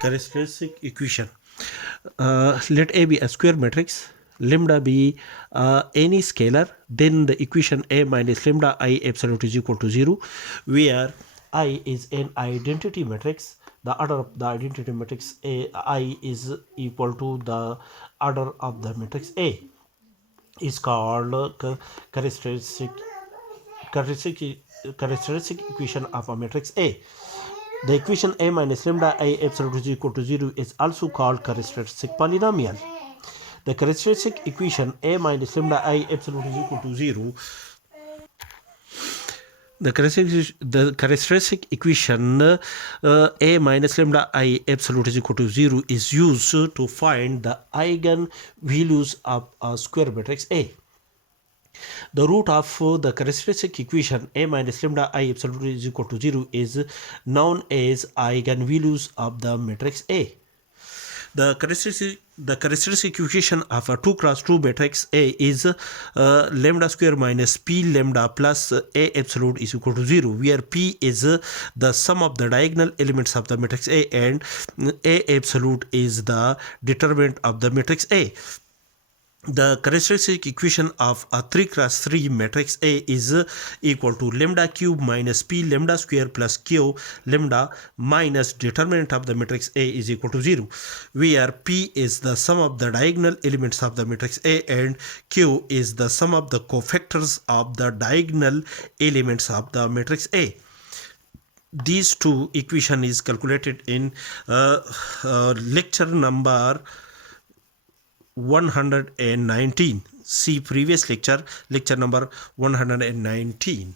Characteristic equation. Let A be a square matrix, lambda be any scalar, then the equation A minus lambda I absolute is equal to 0, where I is an identity matrix. The order of the identity matrix I is equal to the order of the matrix A is called characteristic characteristic characteristic equation of a matrix A. The equation A minus lambda I absolute is equal to 0 is also called characteristic polynomial. The characteristic equation A minus lambda I absolute is equal to 0. The characteristic equation A minus lambda I absolute is equal to 0 is used to find the eigen values of a square matrix A. The root of the characteristic equation A minus lambda I absolute is equal to 0 is known as eigenvalues of the matrix A. The characteristic equation of a 2 cross 2 matrix A is lambda square minus p lambda plus A absolute is equal to 0, where p is the sum of the diagonal elements of the matrix A and A absolute is the determinant of the matrix A. The characteristic equation of a 3 cross 3 matrix A is equal to lambda cube minus p lambda square plus q lambda minus determinant of the matrix A is equal to 0, where p is the sum of the diagonal elements of the matrix A and q is the sum of the cofactors of the diagonal elements of the matrix A. These two equation is calculated in lecture number 119. See previous lecture number 119.